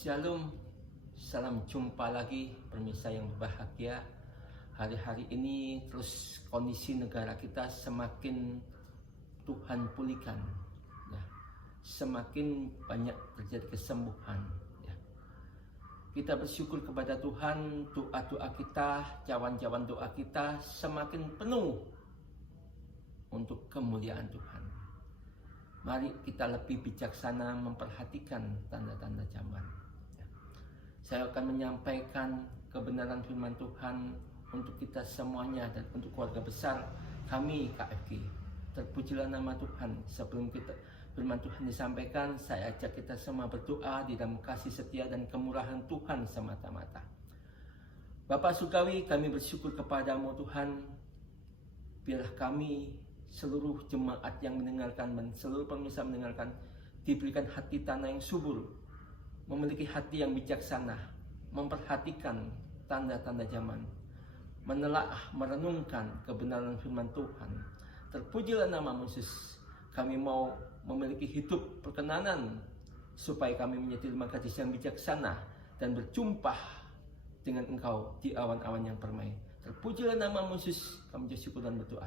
Shalom, salam jumpa lagi pemirsa yang berbahagia. Hari-hari ini terus kondisi negara kita semakin Tuhan pulihkan, ya. Semakin banyak terjadi kesembuhan, ya. Kita bersyukur kepada Tuhan, doa-doa kita, cawan-cawan doa kita semakin penuh untuk kemuliaan Tuhan. Mari kita lebih bijaksana memperhatikan tanda-tanda zaman. Saya akan menyampaikan kebenaran firman Tuhan untuk kita semuanya dan untuk keluarga besar kami KFG. Terpujilah nama Tuhan. Sebelum kita firman Tuhan disampaikan, saya ajak kita semua berdoa di dalam kasih setia dan kemurahan Tuhan semata-mata. Bapak Surgawi, kami bersyukur kepadamu Tuhan. Biarlah kami, seluruh jemaat yang mendengarkan dan seluruh pemirsa mendengarkan, diberikan hati tanah yang subur, memiliki hati yang bijaksana, memperhatikan tanda-tanda zaman, menelaah, merenungkan kebenaran firman Tuhan. Terpujilah nama Yesus. Kami mau memiliki hidup perkenanan supaya kami menjadi lemah gadis yang bijaksana dan berjumpa dengan Engkau di awan-awan yang permai. Terpujilah nama Yesus. Kami bersyukur dan berdoa.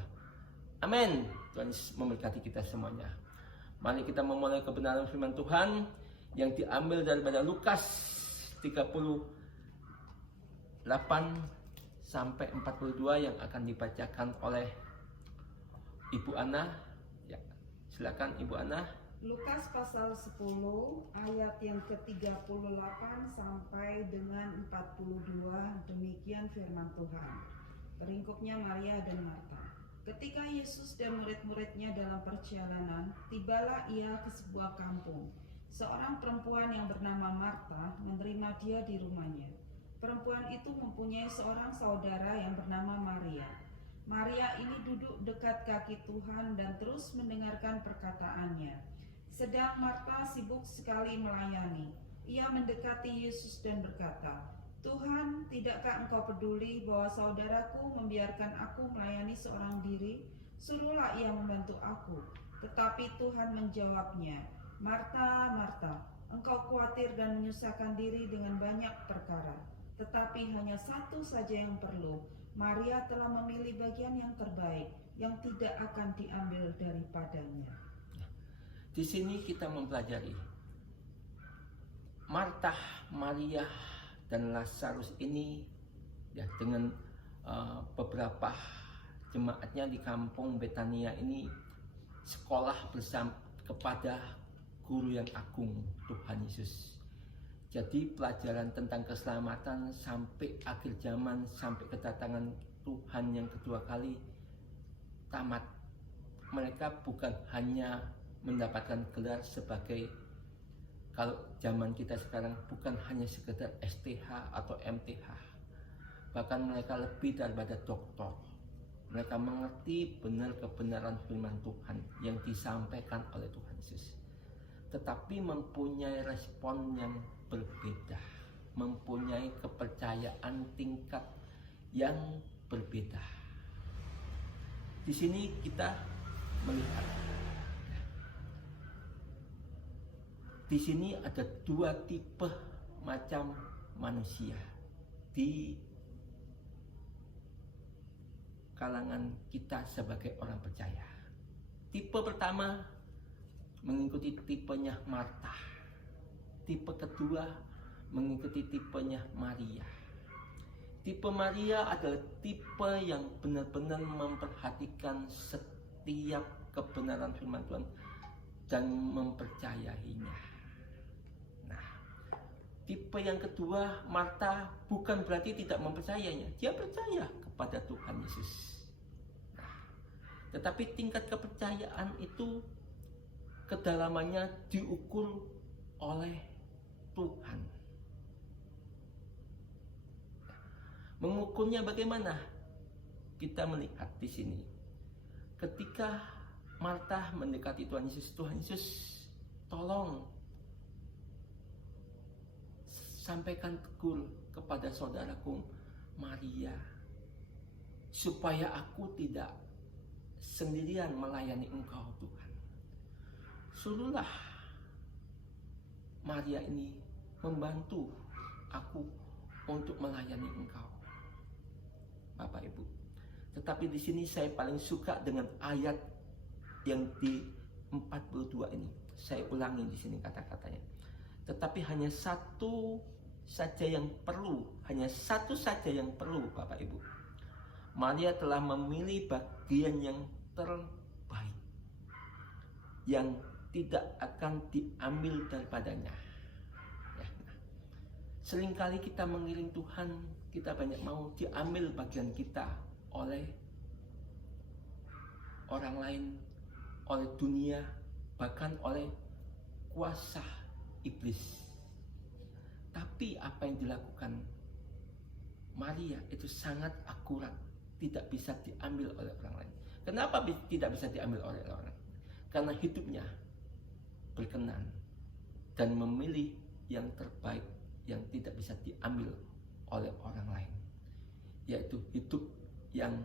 Amin. Tuhan Yesus memberkati kita semuanya. Mari kita memulai kebenaran firman Tuhan yang diambil daripada Lukas 38 sampai 42 yang akan dibacakan oleh Ibu Ana. Ya, silakan Ibu Ana. Lukas pasal 10 ayat yang ke-38 sampai dengan 42, demikian firman Tuhan. Peringkupnya Maria dan Marta. Ketika Yesus dan murid-muridnya dalam perjalanan, tibalah ia ke sebuah kampung. Seorang perempuan yang bernama Marta menerima dia di rumahnya. Perempuan itu mempunyai seorang saudara yang bernama Maria. Maria ini duduk dekat kaki Tuhan dan terus mendengarkan perkataannya. Sedang Marta sibuk sekali melayani. Ia mendekati Yesus dan berkata, "Tuhan, tidakkah engkau peduli bahwa saudaraku membiarkan aku melayani seorang diri? Suruhlah ia membantu aku." Tetapi Tuhan menjawabnya, "Marta, Marta, engkau khawatir dan menyusahkan diri dengan banyak perkara. Tetapi hanya satu saja yang perlu. Maria telah memilih bagian yang terbaik, yang tidak akan diambil daripadanya." Di sini kita mempelajari Marta, Maria, dan Lazarus ini, ya, dengan beberapa jemaatnya di kampung Betania ini sekolah bersama kepada guru yang agung, Tuhan Yesus. Jadi pelajaran tentang keselamatan sampai akhir zaman, sampai kedatangan Tuhan yang kedua kali tamat. Mereka bukan hanya mendapatkan gelar sebagai, kalau zaman kita sekarang, bukan hanya sekedar STH atau MTH. Bahkan mereka lebih daripada doktor. Mereka mengerti benar kebenaran firman Tuhan yang disampaikan oleh Tuhan Yesus. Tetapi mempunyai respon yang berbeda, mempunyai kepercayaan tingkat yang berbeda. Di sini kita melihat, di sini ada dua tipe macam manusia di kalangan kita sebagai orang percaya. Tipe pertama mengikuti tipenya Marta. Tipe kedua mengikuti tipenya Maria. Tipe Maria adalah tipe yang benar-benar memperhatikan setiap kebenaran firman Tuhan dan mempercayainya. Nah, tipe yang kedua, Marta, bukan berarti tidak mempercayainya. Dia percaya kepada Tuhan Yesus. Nah, tetapi tingkat kepercayaan itu kedalamannya diukur oleh Tuhan. Mengukurnya bagaimana? Kita melihat di sini. Ketika Marta mendekati Tuhan Yesus, "Tuhan Yesus, tolong sampaikan tegur kepada saudaraku Maria, supaya aku tidak sendirian melayani Engkau Tuhan. Suruhlah Maria ini membantu aku untuk melayani engkau, Bapak Ibu. Tetapi di sini saya paling suka dengan ayat yang di 42 ini. Saya ulangi di sini kata-katanya. Tetapi hanya satu saja yang perlu, hanya satu saja yang perlu, Bapak Ibu. Maria telah memilih bagian yang terbaik, yang tidak akan diambil daripadanya. Ya. Seringkali kita mengiring Tuhan, kita banyak mau diambil bagian kita oleh orang lain, oleh dunia, bahkan oleh kuasa iblis. Tapi apa yang dilakukan Maria itu sangat akurat, tidak bisa diambil oleh orang lain. Kenapa tidak bisa diambil oleh orang lain? Karena hidupnya berkenan dan memilih yang terbaik yang tidak bisa diambil oleh orang lain, yaitu hidup yang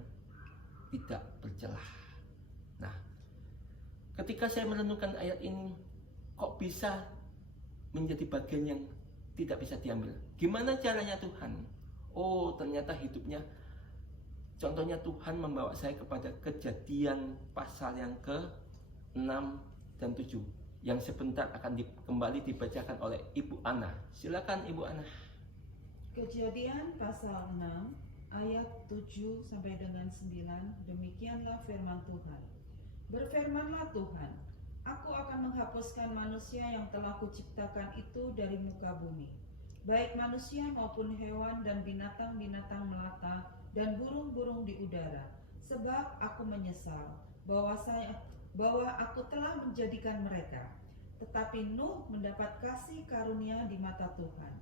tidak bercelah. Nah, ketika saya merenungkan ayat ini, kok bisa menjadi bagian yang tidak bisa diambil? Gimana caranya Tuhan? Oh, ternyata hidupnya, contohnya Tuhan membawa saya kepada Kejadian pasal yang ke-6 dan 7 yang sebentar akan kembali dibacakan oleh Ibu Ana. Silakan Ibu Ana. Kejadian pasal 6 ayat 7 sampai dengan 9, demikianlah firman Tuhan. Berfirmanlah Tuhan, aku akan menghapuskan manusia yang telah kuciptakan itu dari muka bumi, baik manusia maupun hewan dan binatang-binatang melata dan burung-burung di udara, sebab aku menyesal bahwa aku telah menjadikan mereka. Tetapi Nuh mendapat kasih karunia di mata Tuhan.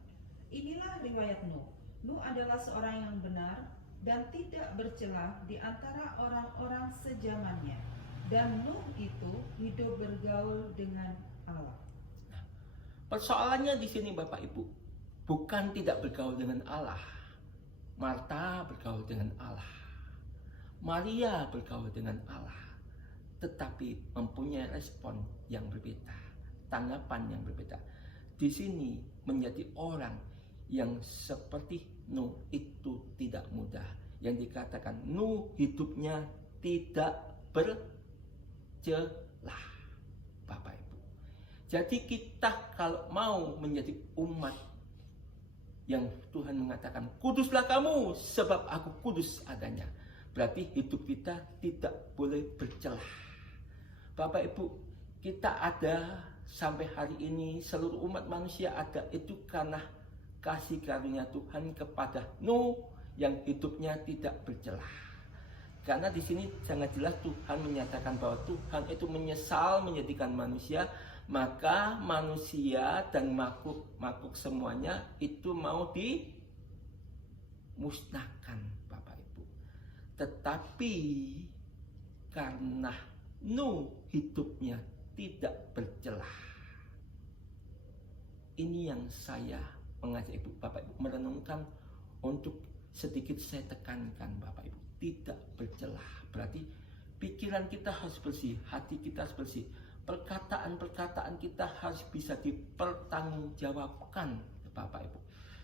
Inilah riwayat Nuh. Nuh adalah seorang yang benar dan tidak bercelah di antara orang-orang sezamannya. Dan Nuh itu hidup bergaul dengan Allah. Persoalannya di sini Bapak Ibu, bukan tidak bergaul dengan Allah. Marta bergaul dengan Allah, Maria bergaul dengan Allah, tetapi mempunyai respon yang berbeda, tanggapan yang berbeda. Di sini menjadi orang yang seperti Nuh itu tidak mudah. Yang dikatakan Nuh hidupnya tidak bercelah, Bapak Ibu. Jadi kita kalau mau menjadi umat yang Tuhan mengatakan, kuduslah kamu sebab aku kudus adanya, berarti hidup kita tidak boleh bercelah. Bapak Ibu, kita ada sampai hari ini, seluruh umat manusia ada, itu karena kasih karunia Tuhan kepada Nuh yang hidupnya tidak bercelah. Karena di sini sangat jelas Tuhan menyatakan bahwa Tuhan itu menyesal menjadikan manusia, maka manusia dan makhluk semuanya itu mau dimusnahkan, Bapak Ibu. Tetapi karena Nuh hidupnya tidak bercelah, ini yang saya mengajak Ibu, Bapak Ibu merenungkan, untuk sedikit saya tekankan, Bapak Ibu, tidak bercelah. Berarti pikiran kita harus bersih, hati kita harus bersih, perkataan-perkataan kita harus bisa dipertanggungjawabkan, Bapak Ibu.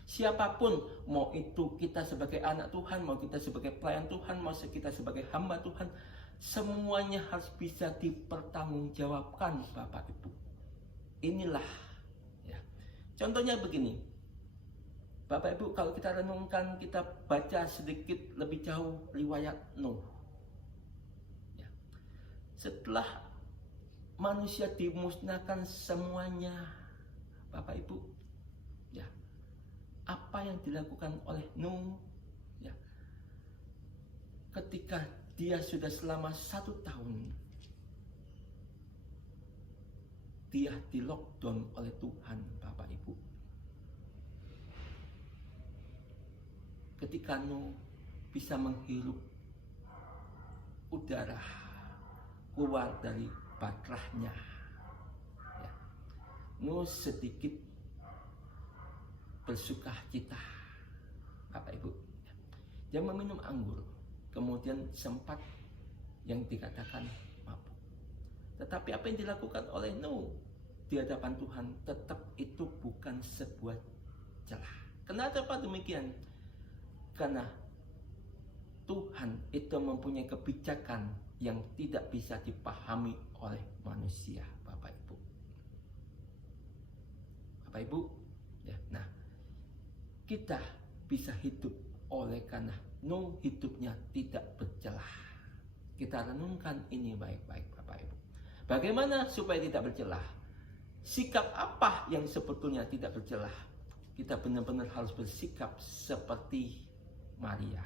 Siapapun, mau itu kita sebagai anak Tuhan, mau kita sebagai pelayan Tuhan, mau kita sebagai hamba Tuhan, semuanya harus bisa dipertanggungjawabkan, Bapak Ibu. Inilah ya. Contohnya begini, Bapak Ibu, kalau kita renungkan, kita baca sedikit lebih jauh riwayat Nuh. Ya. Setelah manusia dimusnahkan semuanya, Bapak Ibu, ya, apa yang dilakukan oleh Nuh, ya, ketika dia sudah selama 1 tahun, dia di lockdown oleh Tuhan, Bapak Ibu. Ketika Nuh bisa menghirup udara keluar dari batrahnya, ya, Nuh sedikit bersukacita, Bapak Ibu. Dia meminum anggur, kemudian sempat yang dikatakan mabuk. Tetapi apa yang dilakukan oleh Nuh? di hadapan Tuhan, tetap itu bukan sebuah celah. Kenapa demikian? Karena Tuhan itu mempunyai kebijakan yang tidak bisa dipahami oleh manusia, Bapak Ibu. Bapak Ibu, ya. Nah, kita bisa hidup oleh karena hidupnya tidak bercelah. Kita renungkan ini baik-baik, Bapak Ibu. Bagaimana supaya tidak bercelah? Sikap apa yang sebetulnya tidak bercelah? Kita benar-benar harus bersikap seperti Maria.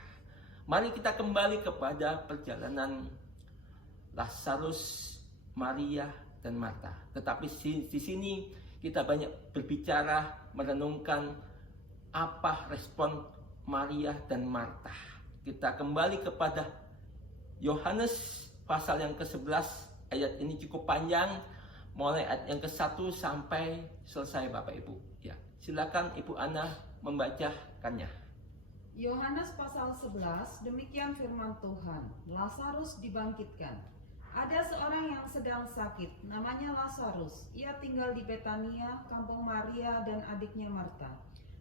Mari kita kembali kepada perjalanan Lazarus, Maria, dan Marta. Tetapi di sini kita banyak berbicara, merenungkan apa respon Maria dan Marta. Kita kembali kepada Yohanes pasal yang ke-11. Ayat ini cukup panjang, mulai ayat yang ke-1 sampai selesai, Bapak Ibu. Ya, silakan Ibu Ana membacakannya. Yohanes pasal 11, demikian firman Tuhan. Lazarus dibangkitkan. Ada seorang yang sedang sakit, namanya Lazarus. Ia tinggal di Betania, kampung Maria dan adiknya Marta.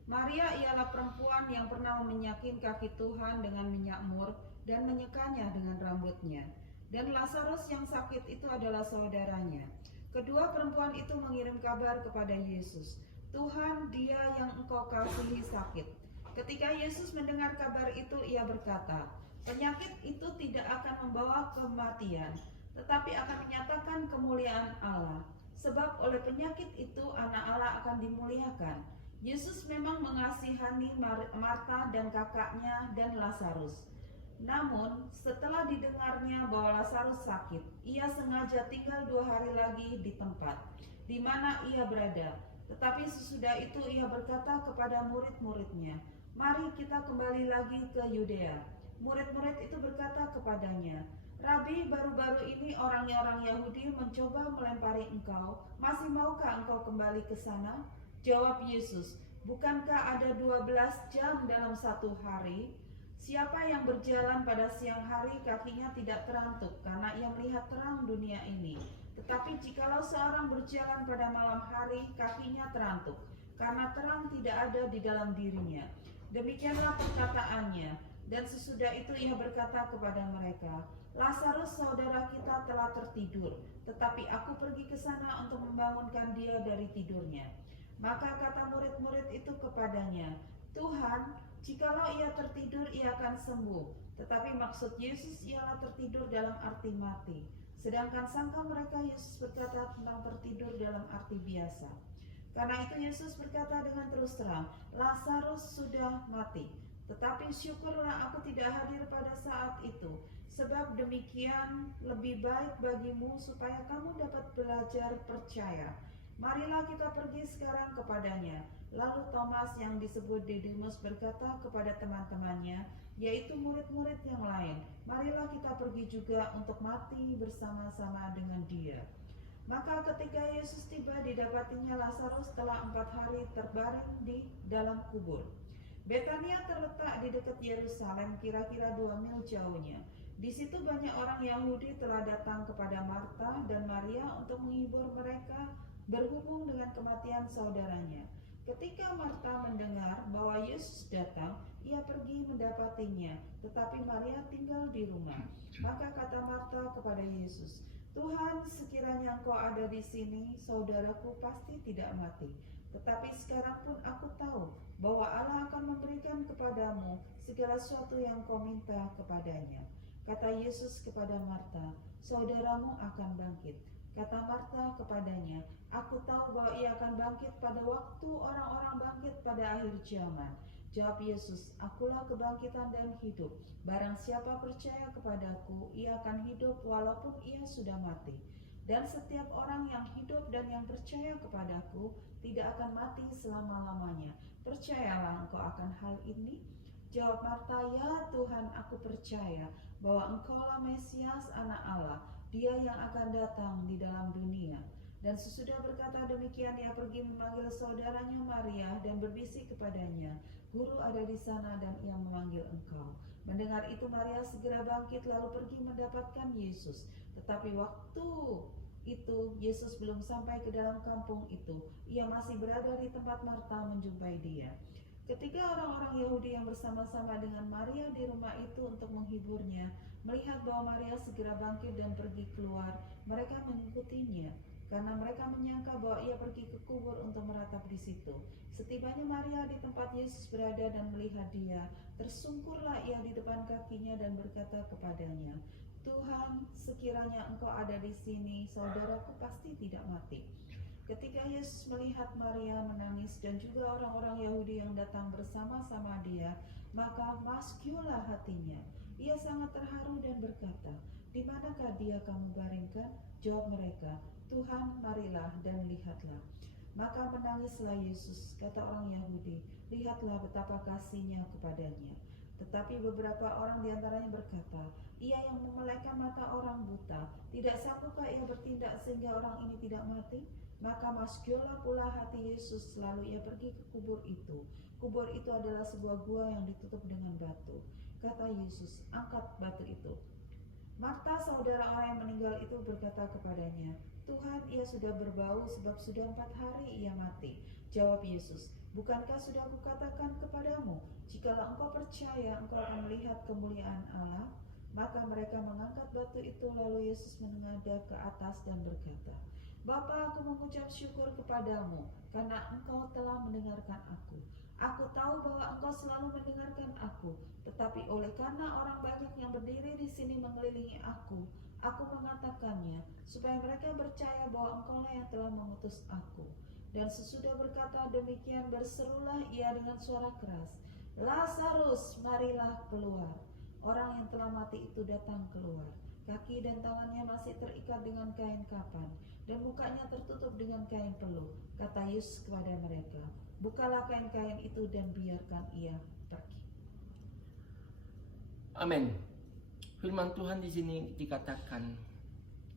Maria ialah perempuan yang pernah meminyakin kaki Tuhan dengan minyak mur dan menyekanya dengan rambutnya. Dan Lazarus yang sakit itu adalah saudaranya. Kedua perempuan itu mengirim kabar kepada Yesus, Tuhan, dia yang engkau kasihi sakit. Ketika Yesus mendengar kabar itu, ia berkata, penyakit itu tidak akan membawa kematian, tetapi akan menyatakan kemuliaan Allah. Sebab oleh penyakit itu anak Allah akan dimuliakan. Yesus memang mengasihani Marta dan kakaknya dan Lazarus. Namun setelah didengarnya bahwa Lazarus sakit, ia sengaja tinggal 2 hari lagi di tempat di mana ia berada. Tetapi sesudah itu ia berkata kepada murid-muridnya, mari kita kembali lagi ke Yudea. Murid-murid itu berkata kepadanya, Rabi, baru-baru ini orang-orang Yahudi mencoba melempari engkau. Masih maukah engkau kembali ke sana? Jawab Yesus, bukankah ada 12 jam dalam satu hari? Siapa yang berjalan pada siang hari kakinya tidak terantuk karena ia melihat terang dunia ini. Tetapi jikalau seorang berjalan pada malam hari, kakinya terantuk karena terang tidak ada di dalam dirinya. Demikianlah perkataannya. Dan sesudah itu ia berkata kepada mereka, Lazarus saudara kita telah tertidur, tetapi aku pergi ke sana untuk membangunkan dia dari tidurnya. Maka kata murid-murid itu kepadanya, Tuhan, jikalau ia tertidur, ia akan sembuh. Tetapi maksud Yesus ialah tertidur dalam arti mati. Sedangkan sangka mereka Yesus berkata tentang tertidur dalam arti biasa. Karena itu Yesus berkata dengan terus terang, Lazarus sudah mati. Tetapi syukurlah aku tidak hadir pada saat itu, sebab demikian lebih baik bagimu supaya kamu dapat belajar percaya. Marilah kita pergi sekarang kepadanya. Lalu Thomas yang disebut Didimus berkata kepada teman-temannya, yaitu murid-murid yang lain, marilah kita pergi juga untuk mati bersama-sama dengan dia. Maka ketika Yesus tiba, didapatinya Lazarus telah 4 hari terbaring di dalam kubur. Betania terletak di dekat Yerusalem, kira-kira 2 mil jauhnya. Di situ banyak orang Yahudi telah datang kepada Marta dan Maria untuk menghibur mereka berhubung dengan kematian saudaranya. Ketika Marta mendengar bahwa Yesus datang, ia pergi mendapatinya, tetapi Maria tinggal di rumah. Maka kata Marta kepada Yesus, Tuhan, sekiranya engkau ada di sini, saudaraku pasti tidak mati. Tetapi sekarang pun aku tahu bahwa Allah akan memberikan kepadamu segala sesuatu yang kau minta kepadanya. Kata Yesus kepada Marta, saudaramu akan bangkit. Kata Marta kepadanya, aku tahu bahwa ia akan bangkit pada waktu orang-orang bangkit pada akhir zaman. Jawab Yesus, akulah kebangkitan dan hidup. Barang siapa percaya kepadaku, ia akan hidup walaupun ia sudah mati. Dan setiap orang yang hidup dan yang percaya kepadaku tidak akan mati selama-lamanya. Percayalah engkau akan hal ini? Jawab Marta, ya Tuhan, aku percaya bahwa engkaulah Mesias, anak Allah, dia yang akan datang di dalam dunia. Dan sesudah berkata demikian, ia pergi memanggil saudaranya Maria dan berbisik kepadanya, Guru ada di sana dan ia memanggil engkau. Mendengar itu Maria segera bangkit lalu pergi mendapatkan Yesus. Tetapi waktu itu, Yesus belum sampai ke dalam kampung itu. Ia masih berada di tempat Marta menjumpai dia. Ketika orang-orang Yahudi yang bersama-sama dengan Maria di rumah itu untuk menghiburnya, melihat bahwa Maria segera bangkit dan pergi keluar, mereka mengikutinya, karena mereka menyangka bahwa ia pergi ke kubur untuk meratap di situ. Setibanya Maria di tempat Yesus berada dan melihat dia, tersungkurlah ia di depan kakinya dan berkata kepadanya, "Tuhan, sekiranya Engkau ada di sini, saudaraku pasti tidak mati." Ketika Yesus melihat Maria menangis dan juga orang-orang Yahudi yang datang bersama-sama dia, maka masyurlah hatinya. Ia sangat terharu dan berkata, "Di manakah dia kamu baringkan?" Jawab mereka, "Tuhan, marilah dan lihatlah." Maka menangislah Yesus, kata orang Yahudi, "Lihatlah betapa kasihnya kepadanya." Tetapi beberapa orang diantaranya berkata, "Ia yang memelekkan mata orang buta, tidak sanggupkah ia bertindak sehingga orang ini tidak mati?" Maka masyurlah pula hati Yesus, lalu ia pergi ke kubur itu. Kubur itu adalah sebuah gua yang ditutup dengan batu. Kata Yesus, "Angkat batu itu." Marta, saudara orang yang meninggal itu, berkata kepadanya, "Tuhan, ia sudah berbau sebab sudah 4 hari ia mati." Jawab Yesus, "Bukankah sudah kukatakan kepadamu, jikalau engkau percaya, engkau akan melihat kemuliaan Allah?" Maka mereka mengangkat batu itu, lalu Yesus menengadah ke atas dan berkata, "Bapa, aku mengucap syukur kepadamu, karena Engkau telah mendengarkan aku. Aku tahu bahwa Engkau selalu mendengarkan aku, tetapi oleh karena orang banyak yang berdiri di sini mengelilingi aku mengatakannya, supaya mereka percaya bahwa Engkau lah yang telah mengutus aku." Dan sesudah berkata demikian, berserulah ia dengan suara keras, "Lazarus, marilah keluar." Orang yang telah mati itu datang keluar. Kaki dan tangannya masih terikat dengan kain kapan, dan mukanya tertutup dengan kain peluh. Kata Yesus kepada mereka, "Bukalah kain-kain itu dan biarkan ia pergi." Amin. Firman Tuhan di sini dikatakan,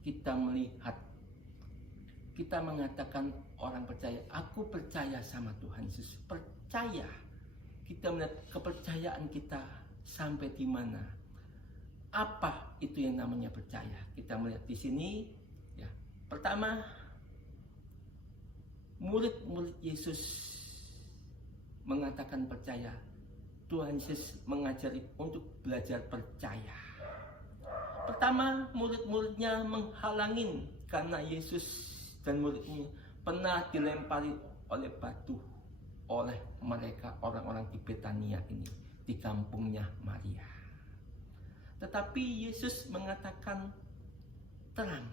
kita melihat, kita mengatakan orang percaya, aku percaya sama Tuhan Yesus. Percaya. Kita melihat kepercayaan kita sampai di mana. Apa itu yang namanya percaya? Kita melihat di sini, ya. Pertama, murid-murid Yesus mengatakan percaya. Tuhan Yesus mengajari untuk belajar percaya. Pertama, murid-muridnya menghalangin karena Yesus dan muridnya pernah dilempari oleh batu oleh mereka orang-orang di Betania ini, di kampungnya Maria. Tetapi Yesus mengatakan terang,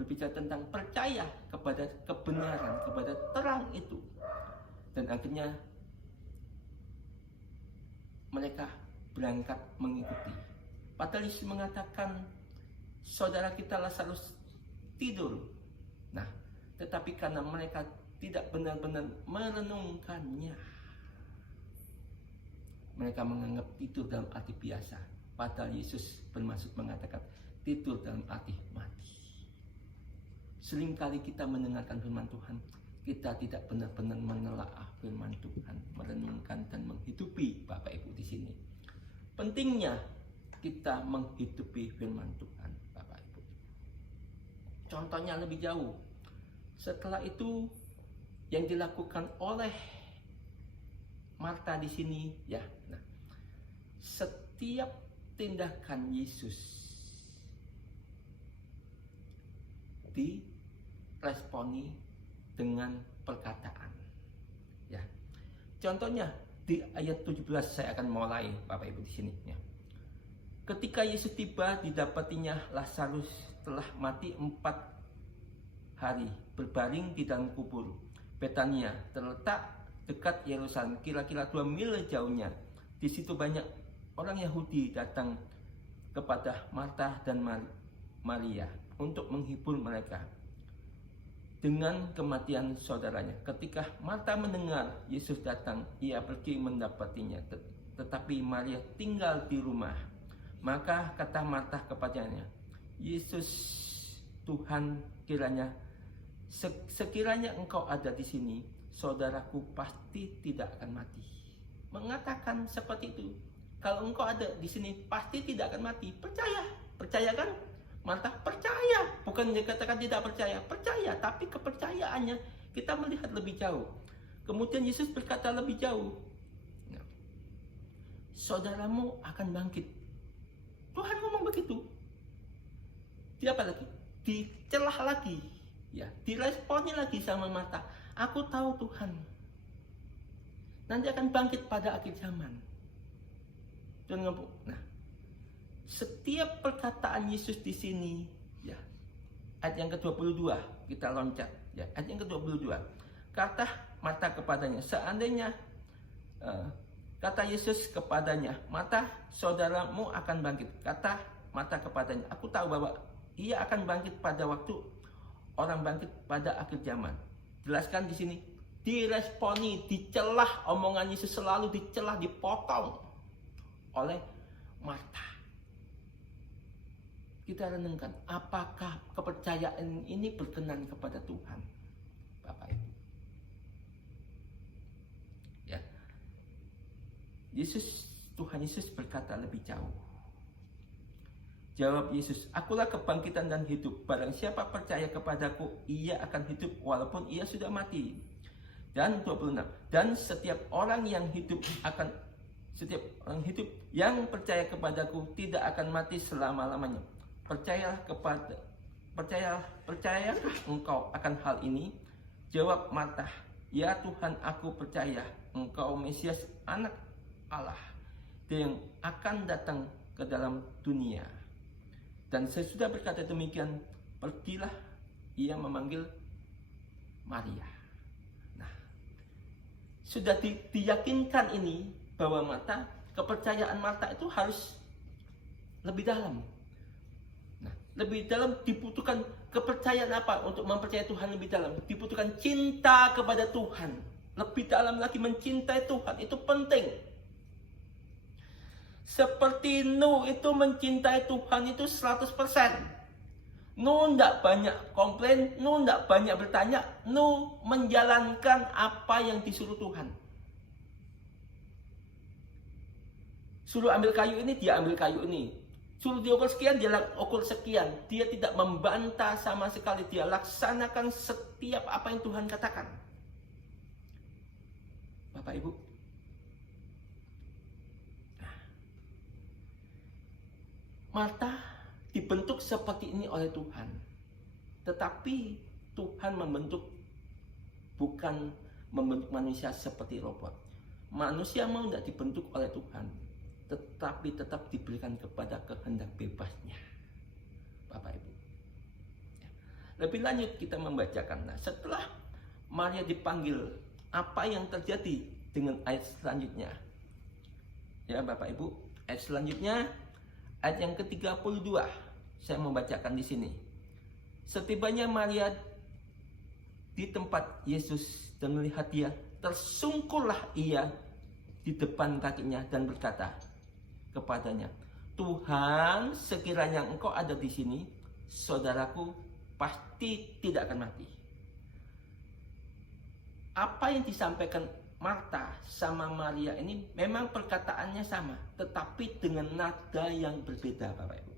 berbicara tentang percaya kepada kebenaran, kepada terang itu. Dan akhirnya mereka berangkat mengikuti. Padahal Yesus mengatakan, saudara kita Lazarus tidur. Nah, tetapi karena mereka tidak benar-benar merenungkannya, mereka menganggap tidur dalam arti biasa. Padahal Yesus bermaksud mengatakan tidur dalam arti mati. Seringkali kita mendengarkan firman Tuhan, kita tidak benar-benar menelaah firman Tuhan, merenungkan dan menghidupi Bapak Ibu di sini. Pentingnya kita menghidupi firman Tuhan, Bapak Ibu. Contohnya lebih jauh. Setelah itu yang dilakukan oleh Marta di sini, ya. Nah, setiap tindakan Yesus diresponi dengan perkataan, ya. Contohnya di ayat 17 saya akan mulai, Bapak Ibu di sini, ya. Ketika Yesus tiba, didapatinya Lazarus telah mati 4 hari, berbaring di dalam kubur. Betania terletak dekat Yerusalem, kira-kira 2 mil jauhnya. Di situ banyak orang Yahudi datang kepada Marta dan Maria untuk menghibur mereka dengan kematian saudaranya. Ketika Marta mendengar Yesus datang, ia pergi mendapatinya, tetapi Maria tinggal di rumah. Maka kata Marta kepadanya, "Yesus, Tuhan, sekiranya Engkau ada di sini, saudaraku pasti tidak akan mati." Mengatakan seperti itu. Kalau engkau ada di sini pasti tidak akan mati. Percaya kan? Marta percaya. bukan dikatakan tidak percaya. Percaya, tapi kepercayaannya kita melihat lebih jauh. Kemudian Yesus berkata lebih jauh. Nah, saudaramu akan bangkit. Tuhan ngomong begitu. Dia apa lagi? Dicelah lagi. Ya, diresponi lagi sama Marta. Aku tahu Tuhan. Nanti akan bangkit pada akhir zaman. Tuhan ngomong. Nah, setiap perkataan Yesus di sini, ya, ayat yang ke-22 kita loncat, ya, ayat yang ke-22. Kata Marta kepadanya, seandainya kata Yesus kepadanya, Marta, saudaramu akan bangkit. Kata Marta kepadanya, aku tahu bahwa ia akan bangkit pada waktu orang bangkit pada akhir zaman. Jelaskan di sini, diresponi, dicelah, omongan Yesus selalu dicelah, dipotong oleh Marta. Kita renungkan, apakah kepercayaan ini berkenan kepada Tuhan, Bapak Ibu? Ya, Tuhan Yesus berkata lebih jauh. Jawab Yesus, akulah kebangkitan dan hidup. Barang siapa percaya kepadaku, ia akan hidup walaupun ia sudah mati. Dan 26, dan setiap orang yang hidup yang percaya kepadaku tidak akan mati selama-lamanya. Percayalah engkau akan hal ini? Jawab Marta, ya Tuhan, aku percaya engkau Mesias, anak Allah, yang akan datang ke dalam dunia. Dan sesudah berkata demikian, pergilah ia memanggil Maria. Nah, sudah diyakinkan ini bahwa kepercayaan Marta itu harus lebih dalam. Nah, lebih dalam dibutuhkan kepercayaan apa untuk mempercayai Tuhan lebih dalam? Dibutuhkan cinta kepada Tuhan. Lebih dalam lagi mencintai Tuhan, itu penting. Seperti Nuh itu mencintai Tuhan itu 100%. Nuh tidak banyak komplain, Nuh tidak banyak bertanya, Nuh menjalankan apa yang disuruh Tuhan. Suruh ambil kayu ini, dia ambil kayu ini. Suruh diukur sekian, dia ukur sekian. Dia tidak membantah sama sekali. Dia laksanakan setiap apa yang Tuhan katakan. Bapak Ibu, Marta dibentuk seperti ini oleh Tuhan. Tetapi Tuhan bukan membentuk manusia seperti robot. Manusia mau tidak dibentuk oleh Tuhan, tetapi tetap diberikan kepada kehendak bebasnya. Bapak Ibu, lebih lanjut kita membacakan. Nah, setelah Maria dipanggil, apa yang terjadi dengan ayat selanjutnya? Ya Bapak Ibu, ayat selanjutnya, ayat yang ke-32, saya membacakan di sini. Setibanya Maria di tempat Yesus dan melihat dia, tersungkurlah ia di depan kakinya dan berkata kepadanya, Tuhan, sekiranya engkau ada di sini, saudaraku pasti tidak akan mati. Apa yang disampaikan Marta sama Maria ini memang perkataannya sama, tetapi dengan nada yang berbeda, Bapak Ibu.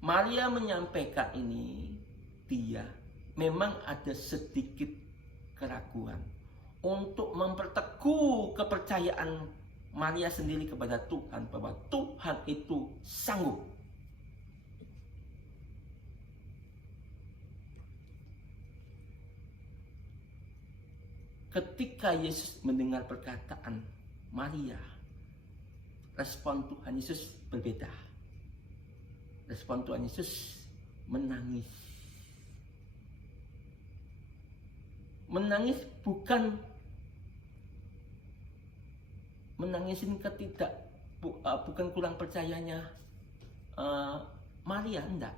Maria menyampaikan ini, dia memang ada sedikit keraguan untuk memperteguh kepercayaan Maria sendiri kepada Tuhan, bahwa Tuhan itu sanggup. Ketika Yesus mendengar perkataan Maria, respon Tuhan Yesus berbeda. Respon Tuhan Yesus menangis. Menangis bukan menangisin bukan kurang percayanya Maria, enggak.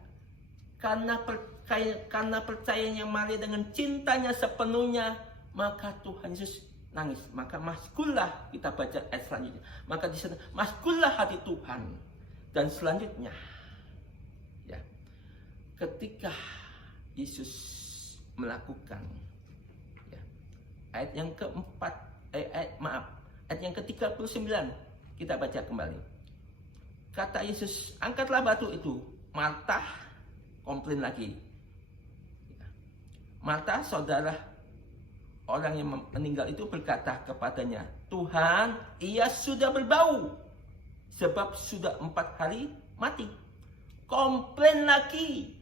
Karena percayanya Maria dengan cintanya sepenuhnya, maka Tuhan Yesus nangis. Maka maskullah, kita baca ayat selanjutnya. Maka di sana maskullah hati Tuhan. Dan selanjutnya, ya, ketika Yesus melakukan, ya, ayat yang ayat yang ke-39 kita baca kembali. kata Yesus, angkatlah batu itu. Marta komplain lagi. Marta, saudara orang yang meninggal itu, berkata kepadanya, Tuhan, ia sudah berbau, sebab sudah 4 hari mati. Komplain lagi.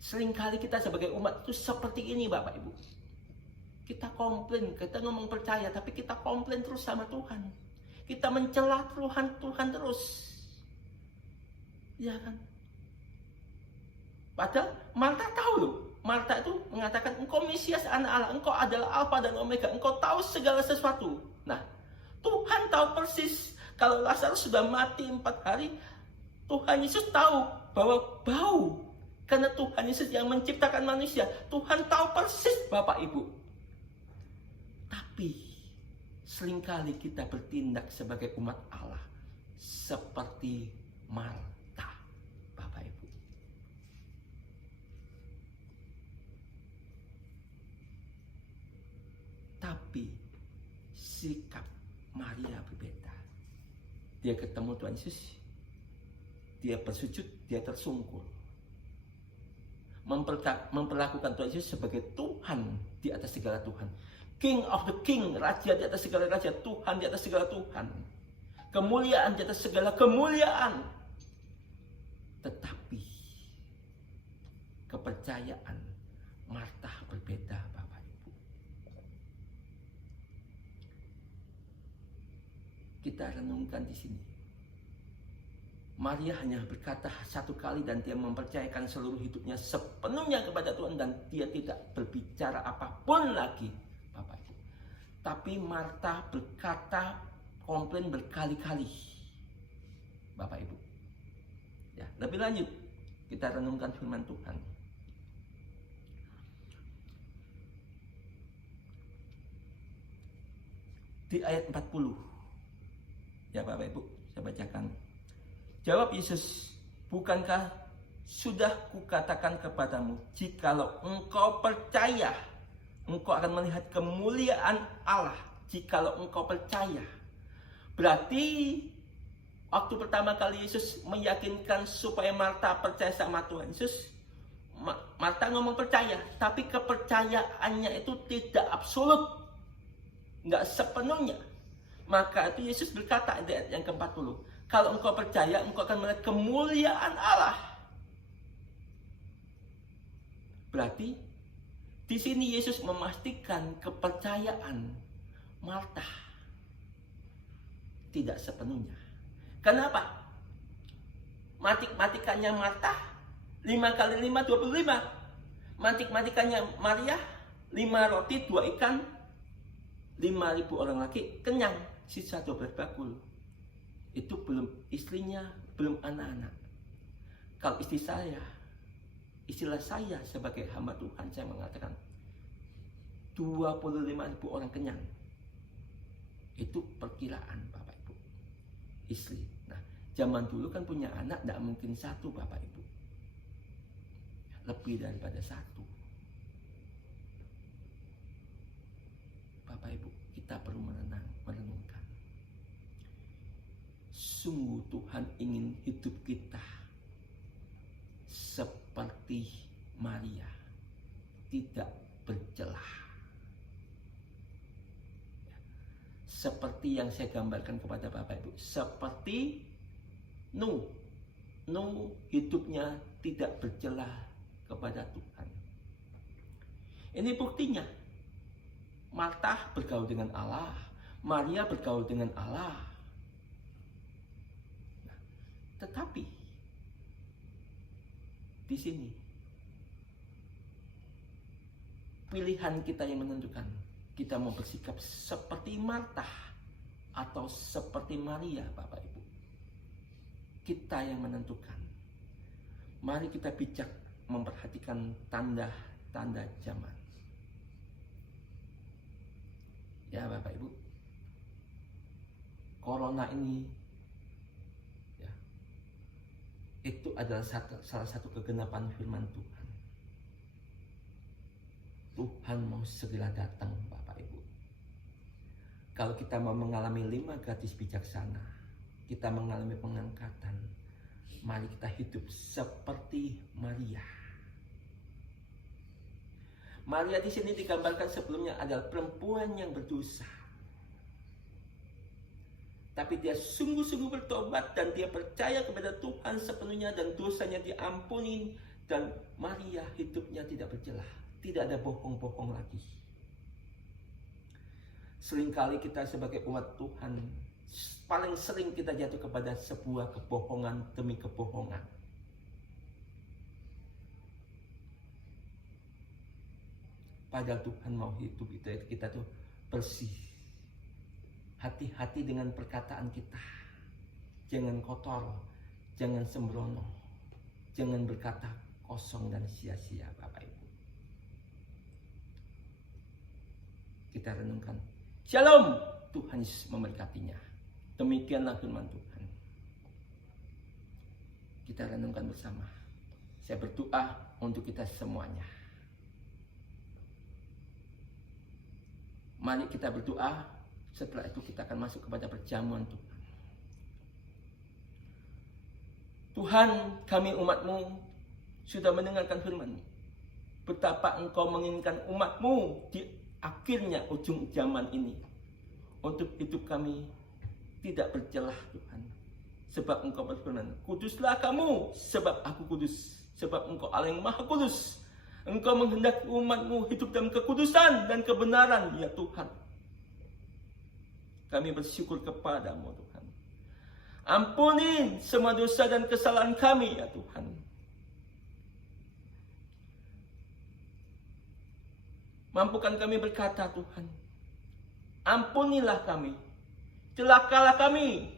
Seringkali kita sebagai umat itu seperti ini, Bapak Ibu. Kita komplain, kita ngomong percaya, tapi kita komplain terus sama Tuhan. Kita mencela Tuhan terus. Ya kan? Padahal Marta tahu loh. Marta itu mengatakan, engkau Mesias anak Allah, engkau adalah Alfa dan Omega, engkau tahu segala sesuatu. Nah, Tuhan tahu persis kalau Lazarus sudah mati 4 hari, Tuhan Yesus tahu bahwa bau. Karena Tuhan Yesus yang menciptakan manusia, Tuhan tahu persis, Bapak Ibu. Tapi seringkali kita bertindak sebagai umat Allah seperti Marta, Bapak Ibu. Tapi sikap Maria berbeda. Dia ketemu Tuhan Yesus, dia bersujud, dia tersungkur. Memperlakukan Tuhan Yesus sebagai Tuhan di atas segala Tuhan. King of the King, Raja di atas segala Raja, Tuhan di atas segala Tuhan. Kemuliaan di atas segala kemuliaan. Tetapi kepercayaan Marta berbeda, Bapak Ibu. Kita renungkan di sini. Maria hanya berkata 1 kali dan dia mempercayakan seluruh hidupnya sepenuhnya kepada Tuhan dan dia tidak berbicara apapun lagi, Bapak Ibu. Tapi Marta berkata, komplain berkali-kali, Bapak Ibu. Ya, lebih lanjut kita renungkan firman Tuhan. Di ayat 40. Ya Bapak Ibu, saya bacakan. Jawab Yesus, bukankah sudah kukatakan kepadamu, jikalau engkau percaya, engkau akan melihat kemuliaan Allah. Jikalau engkau percaya. Berarti waktu pertama kali Yesus meyakinkan supaya Marta percaya sama Tuhan Yesus, Marta ngomong percaya, tapi kepercayaannya itu tidak absolut, nggak sepenuhnya. Maka itu Yesus berkata di ayat yang ke-40, kalau engkau percaya, engkau akan melihat kemuliaan Allah. Berarti di sini Yesus memastikan kepercayaan Marta tidak sepenuhnya. Kenapa? Matik-matikannya Marta 5 kali 5, 25. Matik-matikannya Maria 5 roti 2 ikan, 5.000 orang laki kenyang, sisa 12 bakul. Itu belum istrinya, belum anak-anak. Kalau istilah saya sebagai hamba Tuhan, saya mengatakan 25.000 orang kenyang. Itu perkiraan Bapak Ibu. Istri. Nah, zaman dulu kan punya anak tidak mungkin 1 Bapak Ibu. Lebih daripada 1. Bapak Ibu, kita perlu merenungkan. Sungguh Tuhan ingin hidup kita seperti Maria, tidak bercelah. Seperti yang saya gambarkan kepada Bapak Ibu, seperti Nuh hidupnya tidak bercelah kepada Tuhan. Ini buktinya. Marta bergaul dengan Allah, Maria bergaul dengan Allah. Tetapi di sini pilihan kita yang menentukan. Kita mau bersikap seperti Marta atau seperti Maria, Bapak Ibu. Kita yang menentukan. Mari kita bijak memperhatikan tanda-tanda zaman. Ya Bapak Ibu, Corona ini ya, itu adalah salah satu kegenapan firman Tuhan. Tuhan mau segera datang Bapak Ibu. Kalau kita mau mengalami 5 gadis bijaksana, kita mengalami pengangkatan. Mari kita hidup seperti Maria. Maria di sini digambarkan sebelumnya adalah perempuan yang berdosa. Tapi dia sungguh-sungguh bertobat dan dia percaya kepada Tuhan sepenuhnya dan dosanya diampuni. Dan Maria hidupnya tidak bercelah, tidak ada bohong-bohong lagi. Seringkali kita sebagai umat Tuhan, paling sering kita jatuh kepada sebuah kebohongan demi kebohongan. Padahal Tuhan mau hidup kita tuh bersih. Hati-hati dengan perkataan kita. Jangan kotor, jangan sembrono, jangan berkata kosong dan sia-sia, Bapak Ibu. Kita renungkan. Shalom, Tuhan Yesus memberkatinya. Demikianlah firman Tuhan. Kita renungkan bersama. Saya berdoa untuk kita semuanya. Mari kita berdoa. Setelah itu kita akan masuk kepada perjamuan Tuhan. Tuhan, kami umat-Mu sudah mendengarkan firman-Mu. Betapa Engkau menginginkan umat-Mu di akhirnya ujung zaman ini. Untuk hidup kami tidak bercelah Tuhan. Sebab Engkau berfirman, kuduslah kamu sebab aku kudus. Sebab Engkau Allah yang maha kudus. Engkau menghendaki umat-Mu hidup dalam kekudusan dan kebenaran, ya Tuhan. Kami bersyukur kepada-Mu Tuhan. Ampuni semua dosa dan kesalahan kami, ya Tuhan. Mampukan kami berkata, Tuhan, ampunilah kami. Celakalah kami,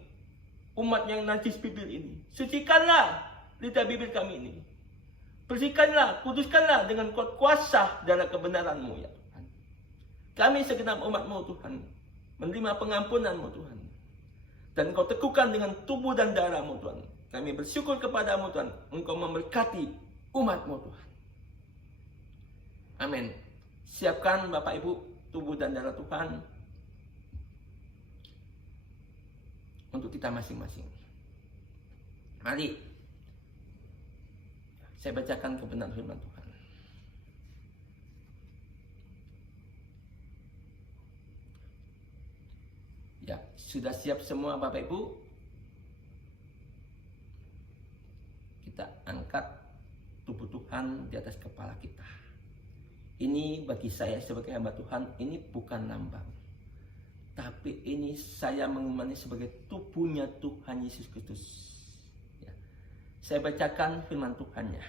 umat yang najis bibir ini. Sucikanlah lidah bibir kami ini. Bersihkanlah, kuduskanlah dengan kuasa darah kebenaran-Mu, ya Tuhan. Kami segenap umat-Mu Tuhan, menerima pengampunan-Mu Tuhan. Dan Engkau teguhkan dengan tubuh dan darah-Mu Tuhan. Kami bersyukur kepada-Mu Tuhan. Engkau memberkati umat-Mu Tuhan. Amin. Siapkan Bapak Ibu tubuh dan darah Tuhan untuk kita masing-masing. Mari saya bacakan kebenaran firman Tuhan. Ya, sudah siap semua Bapak Ibu? Kita angkat tubuh Tuhan di atas kepala kita. Ini bagi saya sebagai hamba Tuhan, ini bukan lambang. Tapi ini saya mengimani sebagai tubuhnya Tuhan Yesus Kristus. Ya. Saya bacakan firman Tuhannya.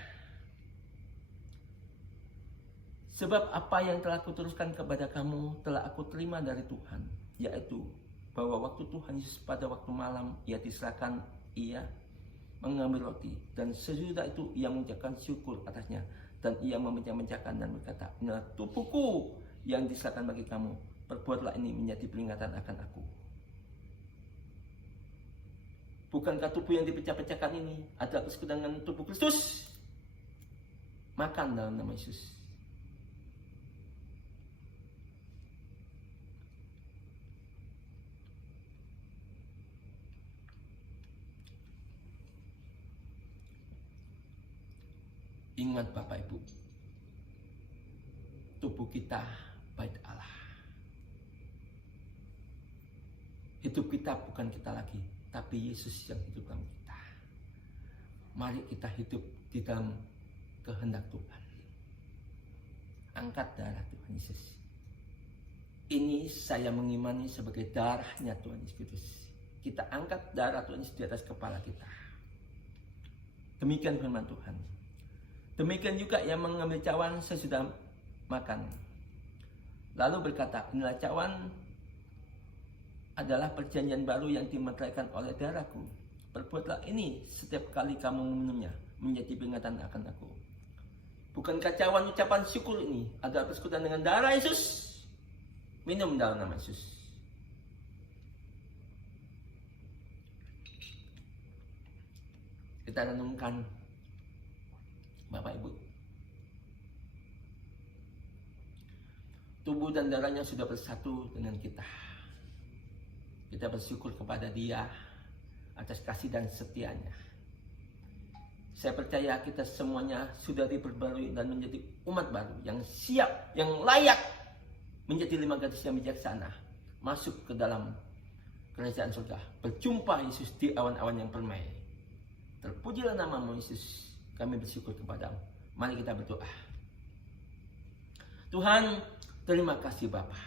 Sebab apa yang telah kuteruskan kepada kamu telah aku terima dari Tuhan, yaitu bahwa waktu Tuhan Yesus pada waktu malam ia diserahkan, ia mengambil roti dan sesudah itu ia mengucapkan syukur atasnya dan ia memecah-mecahkan dan berkata, inilah tubuhku yang diserahkan bagi kamu, perbuatlah ini menjadi peringatan akan aku. Bukankah tubuh yang dipecah-pecahkan ini adalah persekutuan dengan tubuh Kristus? Makan dalam nama Yesus. Ingat Bapak Ibu, tubuh kita bait Allah. Hidup kita bukan kita lagi, tapi Yesus yang hidup dalam kita. Mari kita hidup di dalam kehendak Tuhan. Angkat darah Tuhan Yesus. Ini saya mengimani sebagai darahnya Tuhan Yesus. Kita angkat darah Tuhan Yesus di atas kepala kita. Demikian firman Tuhan. Demikian juga yang mengambil cawan sesudah makan. Lalu berkata, inilah cawan adalah perjanjian baru yang dimeteraikan oleh darahku. Perbuatlah ini setiap kali kamu meminumnya, menjadi peringatan akan aku. Bukankah cawan ucapan syukur ini adalah persekutuan dengan darah Yesus? Minum dalam nama Yesus. Kita renungkan Bapak Ibu. Tubuh dan darahnya sudah bersatu dengan kita. Kita bersyukur kepada Dia atas kasih dan setianya. Saya percaya kita semuanya sudah diperbarui dan menjadi umat baru yang siap, yang layak menjadi 5 gadis yang bijaksana, masuk ke dalam kerajaan surga, berjumpa Yesus di awan-awan yang permai. Terpujilah namamu Yesus, kami bersyukur kepadamu. Mari kita berdoa. Tuhan, terima kasih Bapa.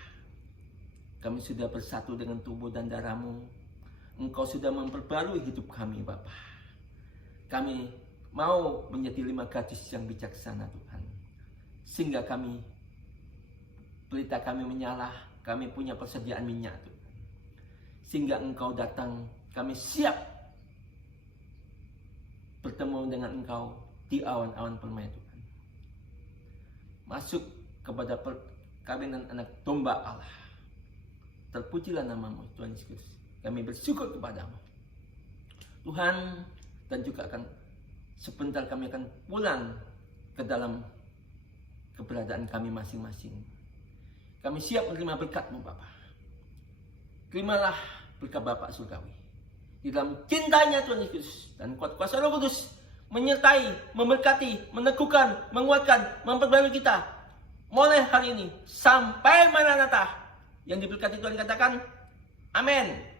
Kami sudah bersatu dengan tubuh dan darah-Mu. Engkau sudah memperbarui hidup kami Bapa. Kami mau menjadi 5 gadis yang bijaksana Tuhan. Sehingga kami, pelita kami menyala, kami punya persediaan minyak Tuhan. Sehingga Engkau datang, kami siap bertemu dengan Engkau di awan-awan permai Tuhan. Masuk kepada perkawinan anak domba Allah. Terpujilah namamu Tuhan Yesus. Kami bersyukur kepadamu Tuhan, dan juga sebentar kami akan pulang ke dalam keberadaan kami masing-masing. Kami siap menerima berkat-Mu Bapa. Terimalah berkat Bapa surgawi. Di dalam cintanya Tuhan Yesus dan kuat-kuasa Roh Kudus menyertai, memberkati, meneguhkan, menguatkan, memperbarui kita mulai hari ini sampai Maranatha. Yang diberkati Tuhan katakan, amin.